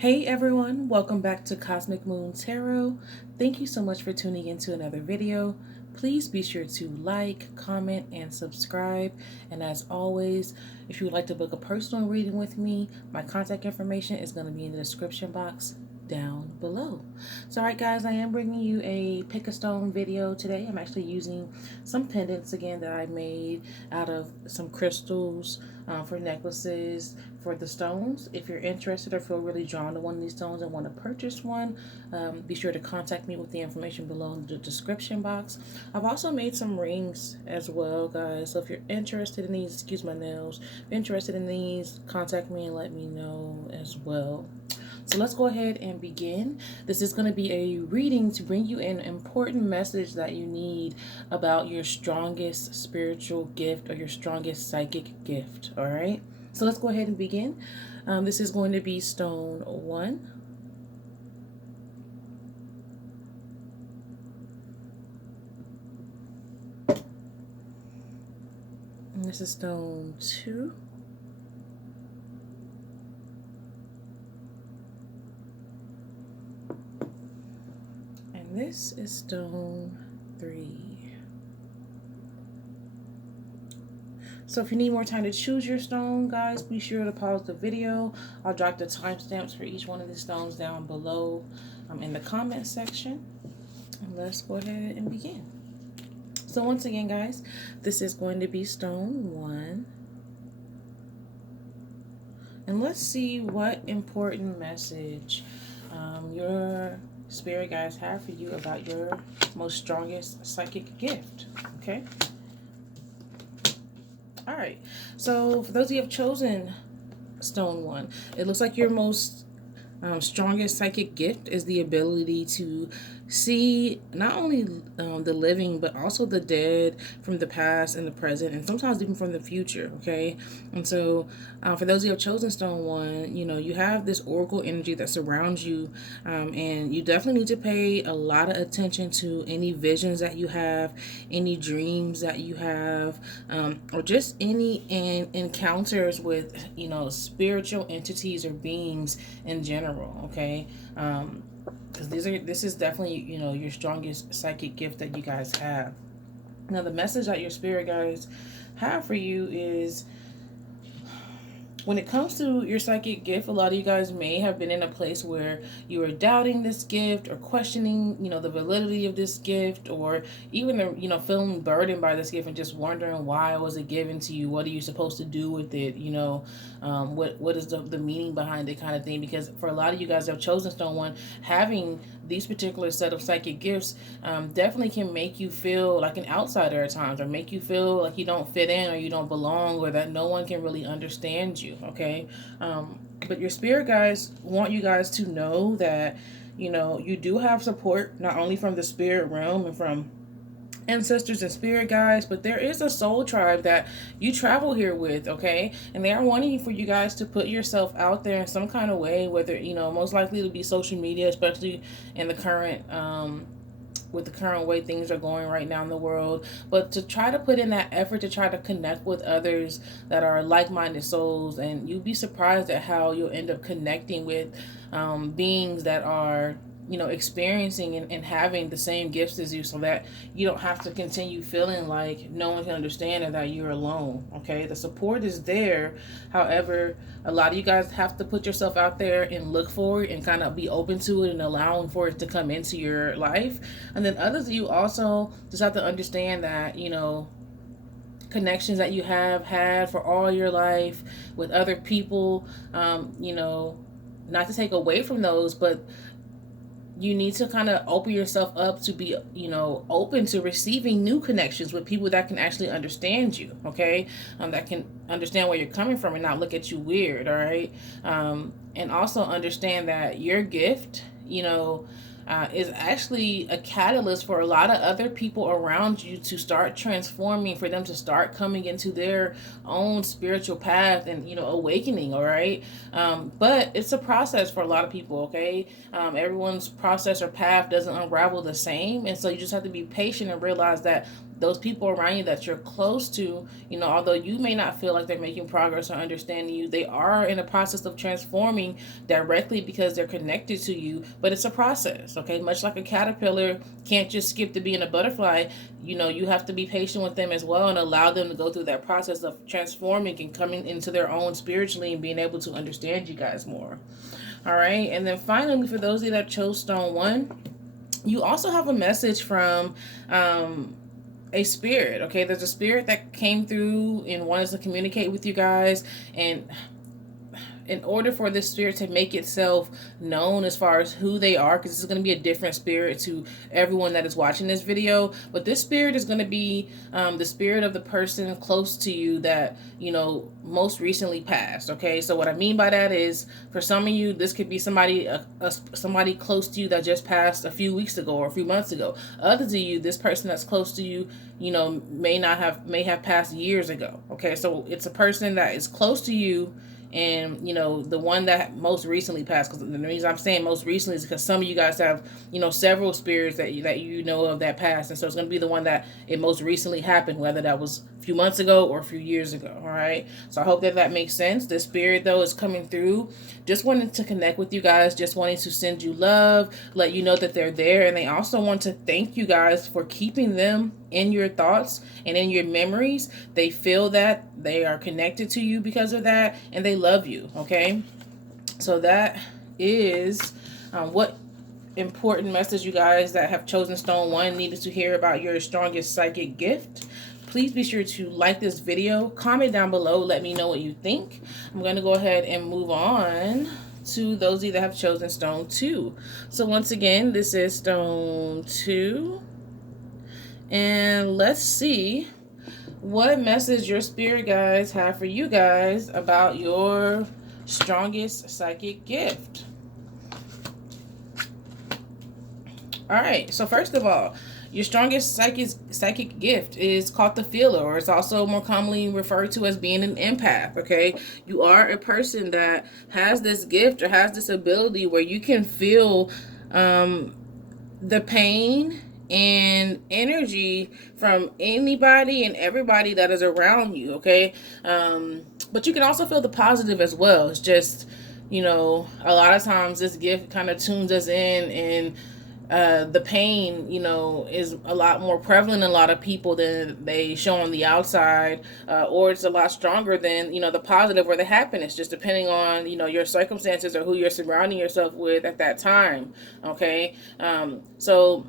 Hey everyone, welcome back to Cosmic Moon Tarot. Thank you so much for tuning into another video. Please be sure to like, comment, and subscribe. And as always, if you would like to book a personal reading with me, my contact information is going to be in the description box down below. So alright guys, I am bringing you a pick a stone video today. I'm actually using some pendants again that I made out of some crystals for necklaces for the stones. If you're interested or feel really drawn to one of these stones and want to purchase one, be sure to contact me with the information below in the description box. I've also made some rings as well, guys. So if you're interested in these, excuse my nails, if you're interested in these, contact me and let me know as well. So let's go ahead and begin. This is going to be a reading to bring you an important message that you need about your strongest spiritual gift or your strongest psychic gift. All right. So let's go ahead and begin. This is going to be stone 1. And this is stone 2. And this is stone 3. So if you need more time to choose your stone, guys, be sure to pause the video. I'll drop the timestamps for each one of the stones down below in the comment section. And let's go ahead and begin. So once again, guys, this is going to be stone 1. And let's see what important message your spirit guides have for you about your most strongest psychic gift. Okay. All right. So for those of you who have chosen stone 1, it looks like your most strongest psychic gift is the ability to see not only the living but also the dead from the past and the present and sometimes even from the future. Okay. And so for those who have chosen stone 1, you have this oracle energy that surrounds you, and you definitely need to pay a lot of attention to any visions that you have, any dreams that you have, or just any encounters with spiritual entities or beings in general. Okay. Because this is definitely your strongest psychic gift that you guys have. Now the message that your spirit guides have for you is, when it comes to your psychic gift, a lot of you guys may have been in a place where you are doubting this gift or questioning, the validity of this gift, or even, feeling burdened by this gift and just wondering, why was it given to you? What are you supposed to do with it? What is the meaning behind it, kind of thing? Because for a lot of you guys that have chosen stone 1, having these particular set of psychic gifts definitely can make you feel like an outsider at times, or make you feel like you don't fit in or you don't belong, or that no one can really understand you. Okay. But your spirit guides want you guys to know that you do have support, not only from the spirit realm and from ancestors and spirit guides, but there is a soul tribe that you travel here with. Okay. And they are wanting for you guys to put yourself out there in some kind of way, whether most likely to be social media, especially in the current with the current way things are going right now in the world, but to try to put in that effort to try to connect with others that are like-minded souls. And you'd be surprised at how you'll end up connecting with beings that are experiencing and having the same gifts as you, so that you don't have to continue feeling like no one can understand or that you're alone. Okay. The support is there. However, a lot of you guys have to put yourself out there and look for it and kind of be open to it and allowing for it to come into your life. And then others of you also just have to understand that connections that you have had for all your life with other people, not to take away from those, but you need to kind of open yourself up to be, open to receiving new connections with people that can actually understand you. Okay. That can understand where you're coming from and not look at you weird. All right. And also understand that your gift, is actually a catalyst for a lot of other people around you to start transforming, for them to start coming into their own spiritual path and, awakening. All right. But it's a process for a lot of people. Okay. Everyone's process or path doesn't unravel the same. And so you just have to be patient and realize that those people around you that you're close to, although you may not feel like they're making progress or understanding you, they are in a process of transforming directly because they're connected to you. But it's a process, okay? Much like a caterpillar can't just skip to being a butterfly. You have to be patient with them as well and allow them to go through that process of transforming and coming into their own spiritually and being able to understand you guys more. All right. And then finally, for those of you that chose Stone 1, you also have a message from a spirit. Okay, there's a spirit that came through and wants to communicate with you guys, and in order for this spirit to make itself known as far as who they are, because this is going to be a different spirit to everyone that is watching this video, but this spirit is going to be the spirit of the person close to you that most recently passed. Okay, so what I mean by that is, for some of you, this could be somebody somebody close to you that just passed a few weeks ago or a few months ago. Others of you, this person that's close to you, may have passed years ago. Okay, so it's a person that is close to you, and the one that most recently passed. Because the reason I'm saying most recently is because some of you guys have several spirits that you know of that passed, and so it's going to be the one that it most recently happened, whether that was a few months ago or a few years ago. All right, so I hope that makes sense. This spirit, though, is coming through, just wanting to connect with you guys, just wanting to send you love, let you know that they're there, and they also want to thank you guys for keeping them in your thoughts and in your memories. They feel that they are connected to you because of that, and they love you. Okay, so that is what important message you guys that have chosen Stone 1 needed to hear about your strongest psychic gift. Please be sure to like this video, comment down below, let me know what you think. I'm going to go ahead and move on to those of you that have chosen Stone 2. So once again, this is Stone 2. And let's see what message your spirit guides have for you guys about your strongest psychic gift. All right, so first of all, your strongest psychic gift is called the feeler, or it's also more commonly referred to as being an empath. Okay, you are a person that has this gift or has this ability where you can feel the pain and energy from anybody and everybody that is around you. Okay, but you can also feel the positive as well. It's just a lot of times this gift kind of tunes us in, and the pain, is a lot more prevalent in a lot of people than they show on the outside, or it's a lot stronger than, the positive or the happiness, just depending on, your circumstances or who you're surrounding yourself with at that time. Okay. So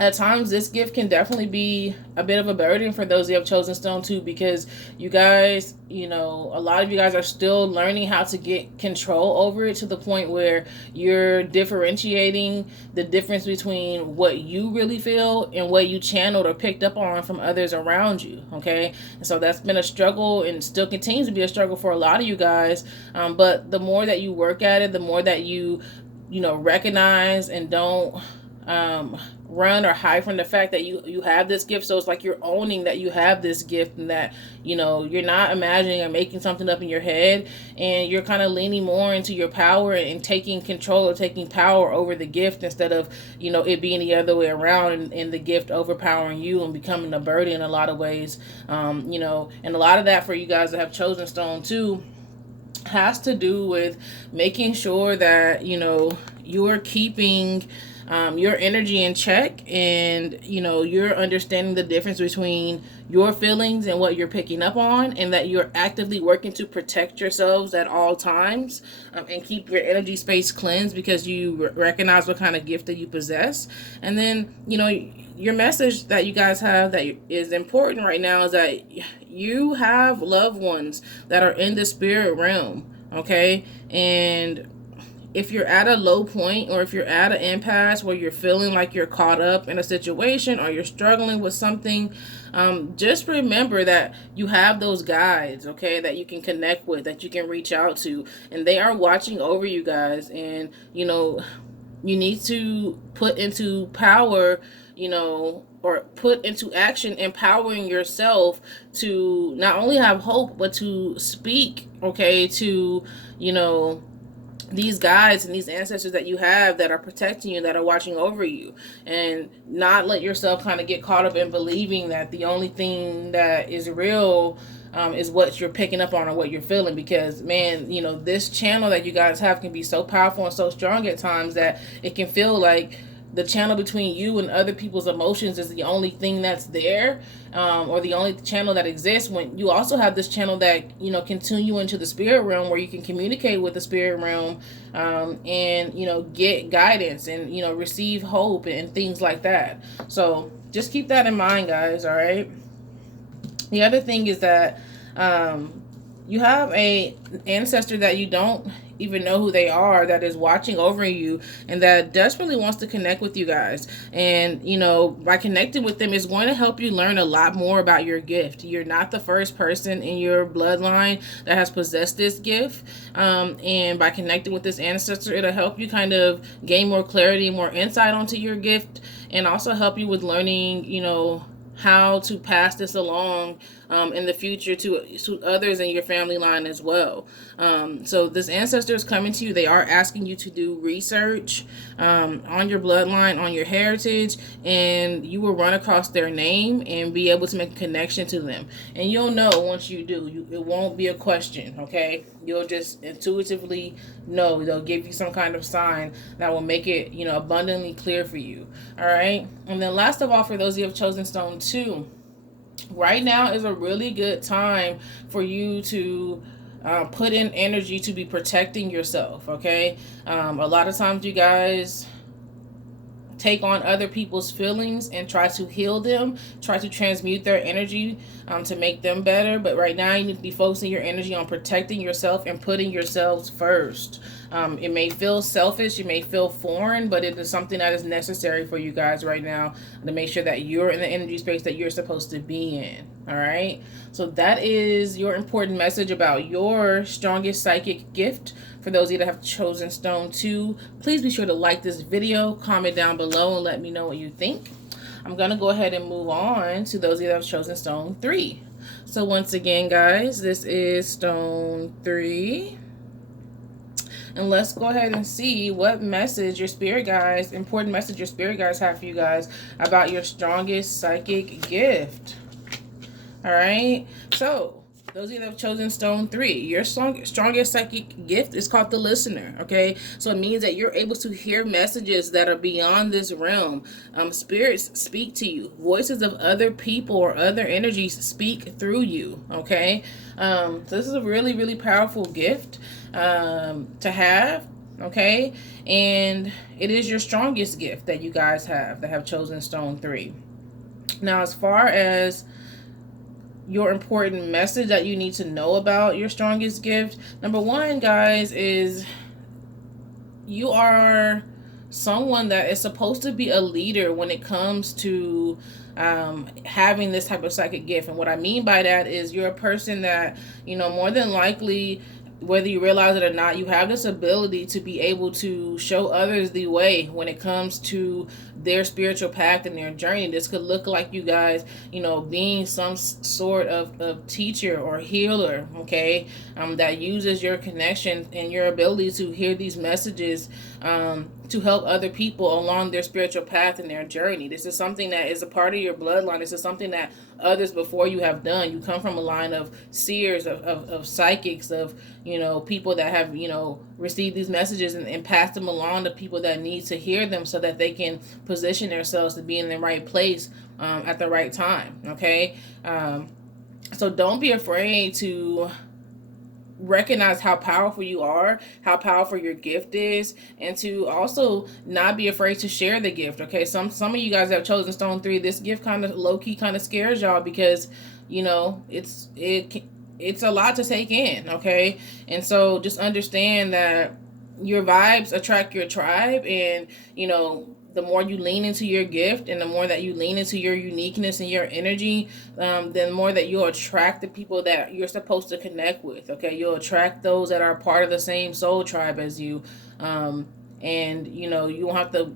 at times this gift can definitely be a bit of a burden for those who have chosen Stone 2, because you guys, a lot of you guys are still learning how to get control over it, to the point where you're differentiating the difference between what you really feel and what you channeled or picked up on from others around you. Okay, and so that's been a struggle and still continues to be a struggle for a lot of you guys, but the more that you work at it, the more that you recognize and don't run or hide from the fact that you have this gift. So it's like you're owning that you have this gift, and that you're not imagining or making something up in your head, and you're kind of leaning more into your power and taking control or taking power over the gift, instead of it being the other way around, and the gift overpowering you and becoming a burden in a lot of ways. And a lot of that for you guys that have chosen Stone 2 has to do with making sure that you're keeping your energy in check, and you're understanding the difference between your feelings and what you're picking up on, and that you're actively working to protect yourselves at all times, and keep your energy space cleansed, because you recognize what kind of gift that you possess. And then your message that you guys have that is important right now is that you have loved ones that are in the spirit realm. Okay, and if you're at a low point, or if you're at an impasse where you're feeling like you're caught up in a situation, or you're struggling with something, just remember that you have those guides, okay, that you can connect with, that you can reach out to, and they are watching over you guys. And you need to put into power, or put into action, empowering yourself to not only have hope, but to speak, okay, to these guides and these ancestors that you have that are protecting you, that are watching over you, and not let yourself kind of get caught up in believing that the only thing that is real is what you're picking up on or what you're feeling. Because, man, this channel that you guys have can be so powerful and so strong at times that it can feel like the channel between you and other people's emotions is the only thing that's there, or the only channel that exists, when you also have this channel that can tune you into the spirit realm, where you can communicate with the spirit realm, and get guidance and receive hope and things like that. So just keep that in mind, guys. All right. The other thing is that you have a ancestor that you don't even know who they are, that is watching over you, and that desperately wants to connect with you guys. And by connecting with them, is going to help you learn a lot more about your gift. You're not the first person in your bloodline that has possessed this gift, and by connecting with this ancestor, it'll help you kind of gain more clarity, more insight onto your gift, and also help you with learning how to pass this along in the future to others in your family line as well. So this ancestor is coming to you. They are asking you to do research on your bloodline, on your heritage, and you will run across their name and be able to make a connection to them. And you'll know once you do. It won't be a question, okay? You'll just intuitively know. They'll give you some kind of sign that will make it, abundantly clear for you. All right? And then last of all, for those of you who have chosen stone 2, right now is a really good time for you to put in energy to be protecting yourself, okay? A lot of times you guys take on other people's feelings and try to heal them, try to transmute their energy to make them better. But right now you need to be focusing your energy on protecting yourself and putting yourselves first. It may feel selfish, it may feel foreign, but it is something that is necessary for you guys right now to make sure that you're in the energy space that you're supposed to be in. All right. So that is your important message about your strongest psychic gift. For those of you that have chosen stone 2, please be sure to like this video, comment down below, and let me know what you think. I'm going to go ahead and move on to those of you that have chosen stone 3. So once again, guys, this is stone 3. And let's go ahead and see what message your spirit guides, important message your spirit guides have for you guys about your strongest psychic gift. All right. So those of you that have chosen stone 3, your strongest psychic gift is called the listener. Okay. So it means that you're able to hear messages that are beyond this realm. Spirits speak to you. Voices of other people or other energies speak through you. Okay. So this is a really, really powerful gift to have. Okay. And it is your strongest gift that you guys have that have chosen stone 3. Now, as far as your important message that you need to know about your strongest gift, number 1, guys, is you are someone that is supposed to be a leader when it comes to having this type of psychic gift. And what I mean by that is you're a person that, more than likely, whether you realize it or not, you have this ability to be able to show others the way when it comes to their spiritual path and their journey. This could look like you guys, being some sort of teacher or healer, okay, that uses your connection and your ability to hear these messages to help other people along their spiritual path and their journey. This is something that is a part of your bloodline. This is something that others before you have done. You come from a line of seers, of psychics, of people that have received these messages and passed them along to people that need to hear them, so that they can position themselves to be in the right place at the right time. Okay. So don't be afraid to recognize how powerful you are, how powerful your gift is, and to also not be afraid to share the gift. Okay, some of you guys have chosen stone 3. This gift kind of low-key kind of scares y'all because it's a lot to take in. Okay, and so just understand that your vibes attract your tribe, and the more you lean into your gift and the more that you lean into your uniqueness and your energy, then the more that you'll attract the people that you're supposed to connect with. Okay, you'll attract those that are part of the same soul tribe as you, and you won't have to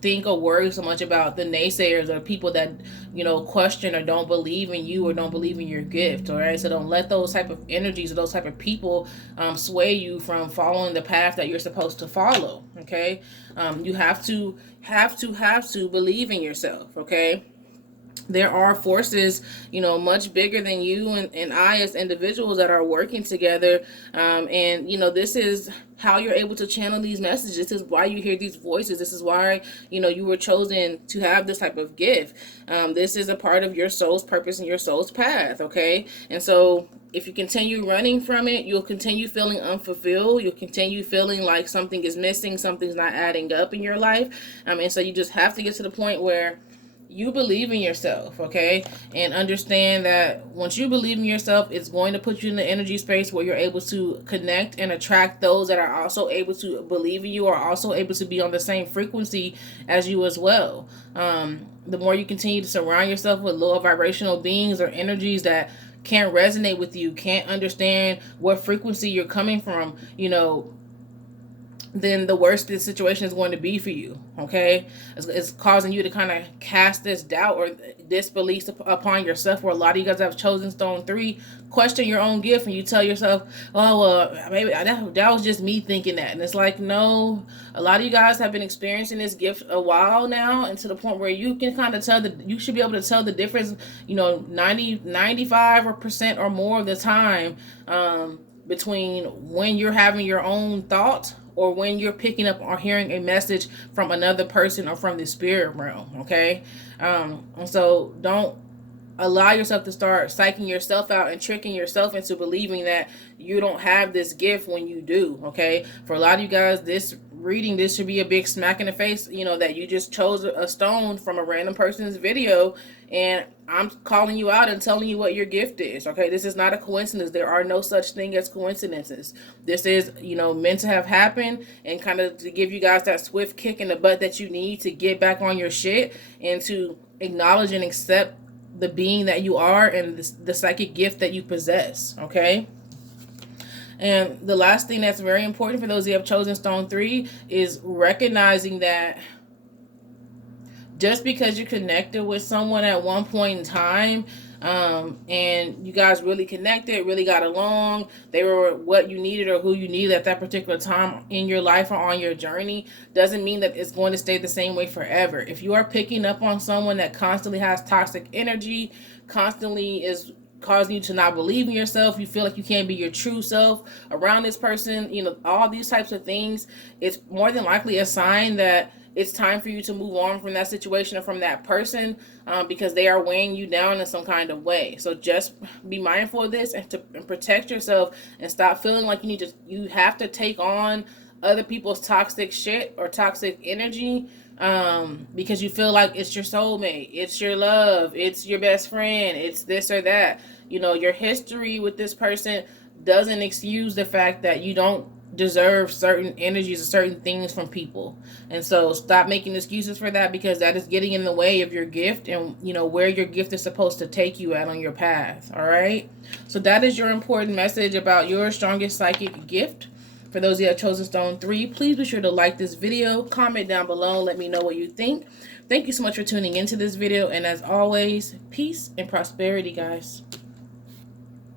think or worry so much about the naysayers or people that, you know, question or don't believe in you or don't believe in your gift. All right, so don't let those type of energies or those type of people sway you from following the path that you're supposed to follow. Okay, you have to believe in yourself. Okay, there are forces, you know, much bigger than you and I as individuals that are working together. And, you know, this is how you're able to channel these messages. This is why you hear these voices. This is why, you know, you were chosen to have this type of gift. This is a part of your soul's purpose and your soul's path. Okay. And so if you continue running from it, you'll continue feeling unfulfilled. You'll continue feeling like something is missing, something's not adding up in your life. And so you just have to get to the point where you believe in yourself, okay? And understand that once you believe in yourself, it's going to put you in the energy space where you're able to connect and attract those that are also able to believe in you, or also able to be on the same frequency as you as well. The more you continue to surround yourself with lower vibrational beings or energies that can't resonate with you, can't understand what frequency you're coming from, you know, then the worse the situation is going to be for you. Okay, it's causing you to kind of cast this doubt or disbelief upon yourself, where a lot of you guys have chosen stone 3 question your own gift, and you tell yourself, oh, maybe that was just me thinking that. And it's like, no, a lot of you guys have been experiencing this gift a while now, and to the point where you can kind of tell that you should be able to tell the difference, you know, 95% or more of the time, between when you're having your own thoughts or when you're picking up or hearing a message from another person or from the spirit realm. Okay, and so don't allow yourself to start psyching yourself out and tricking yourself into believing that you don't have this gift when you do. Okay, for a lot of you guys, this should be a big smack in the face, you know, that you just chose a stone from a random person's video, and I'm calling you out and telling you what your gift is. Okay, this is not a coincidence. There are no such thing as coincidences. This is, you know, meant to have happened, and kind of to give you guys that swift kick in the butt that you need to get back on your shit and to acknowledge and accept the being that you are and the psychic gift that you possess. Okay, and the last thing that's very important for those who have chosen stone 3 is recognizing that just because you connected with someone at one point in time, and you guys really connected, really got along, they were what you needed or who you needed at that particular time in your life or on your journey, doesn't mean that it's going to stay the same way forever. If you are picking up on someone that constantly has toxic energy, constantly is causing you to not believe in yourself, you feel like you can't be your true self around this person, you know, all these types of things, it's more than likely a sign that it's time for you to move on from that situation or from that person, because they are weighing you down in some kind of way. So just be mindful of this and protect yourself, and stop feeling like you have to take on other people's toxic shit or toxic energy, because you feel like it's your soulmate, it's your love, it's your best friend, it's this or that. You know, your history with this person doesn't excuse the fact that you don't deserve certain energies or certain things from people. And so stop making excuses for that, because that is getting in the way of your gift and, you know, where your gift is supposed to take you at on your path. All right, so that is your important message about your strongest psychic gift. For those of you that have chosen stone 3, please be sure to like this video, comment down below, let me know what you think. Thank you so much for tuning into this video, and as always, peace and prosperity, guys.